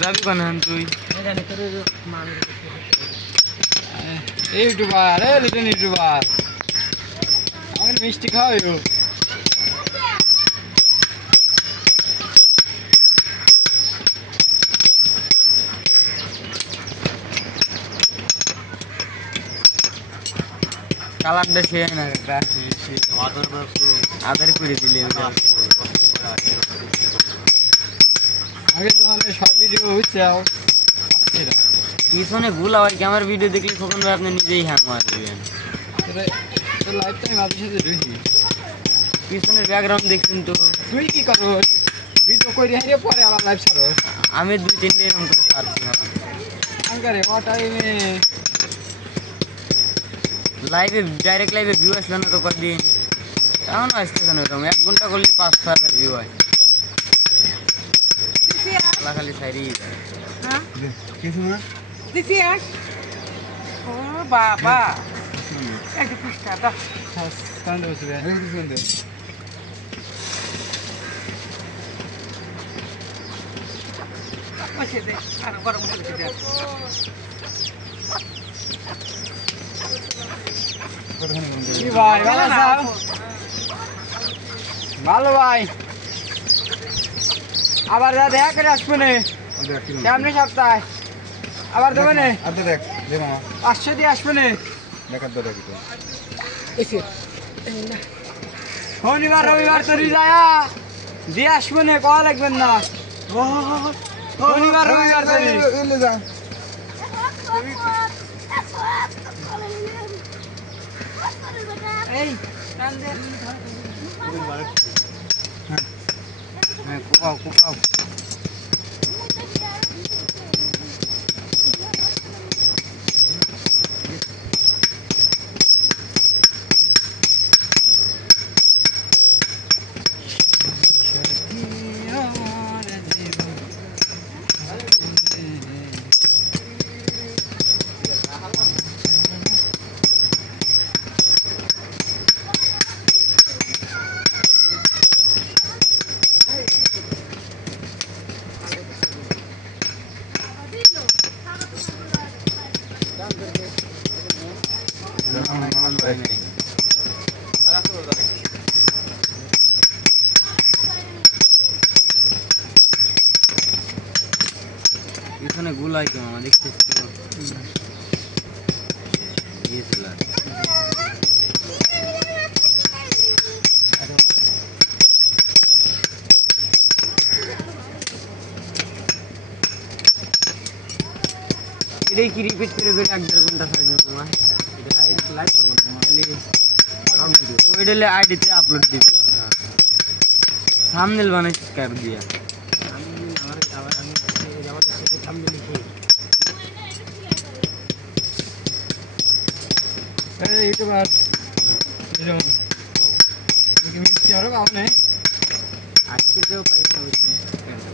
যাবি কেন তুই ইউটিউবার লিটন ইউটিউবার আমার মিষ্টি খাওয়াই কালারটা সে না একটা আধার করে দিলে আগে তো মানে সব ভিডিও হচ্ছে পিছনে গুলা হয় কি আমার ভিডিও দেখলে কখন আপনি নিজেই হ্যাং মারা দিবেন লাইফ টাইম আপনার সাথে রয়েছি পিছনের ব্যাকগ্রাউন্ড দেখছেন তো তুই কি করো ভিডিও করে হারিয়ে পরে আমার লাইফ ছাড়ো আমি 2-3 দিন এরকম করে ছাড়ছি আঙ্কারে ও টাইমে লাইভে ডাইরেক্ট লাইভে ভিউ আসলো না তো কদিন এমন আসতেছে না এরকম 1 ঘন্টা করলে 5-6 ভিউ হয় খালি সাইরি কিছু না দিছি আর ও বাবা একটা পিস্তা দা স্ট্যান্ড হচ্ছে রে এই স্ট্যান্ড বসে দে আর গরম করে দে কি ভাই ভালো আছো ভালো ভাই আবার দেখা করে আসবো না সামনে সপ্তাহে আবার দেবে না দেখ দে মামা 500 দিয়ে আসবো না দেখার দরকার কি শনিবার রবিবার তো রিজায়া দিয়ে আসবো না কয়া লাগবেন না শনিবার রবিবার তো যা এই টান দে হ্যাঁ কোপাও কোপাও পিছনে গুলাই তো আমার দেখছিস তো গিয়েছিল এটাই কি রিপিট করে করে 1-1.5 ঘন্টা থাকবে তোমার এটা লাইভ করবো ওইটা আইডিতে আপলোড দিবি থাম্বনেল বানাইছিস কার দিয়া ইউটিউবার মিষ্টি আরো পাও না আজকে কেউ পাইবে না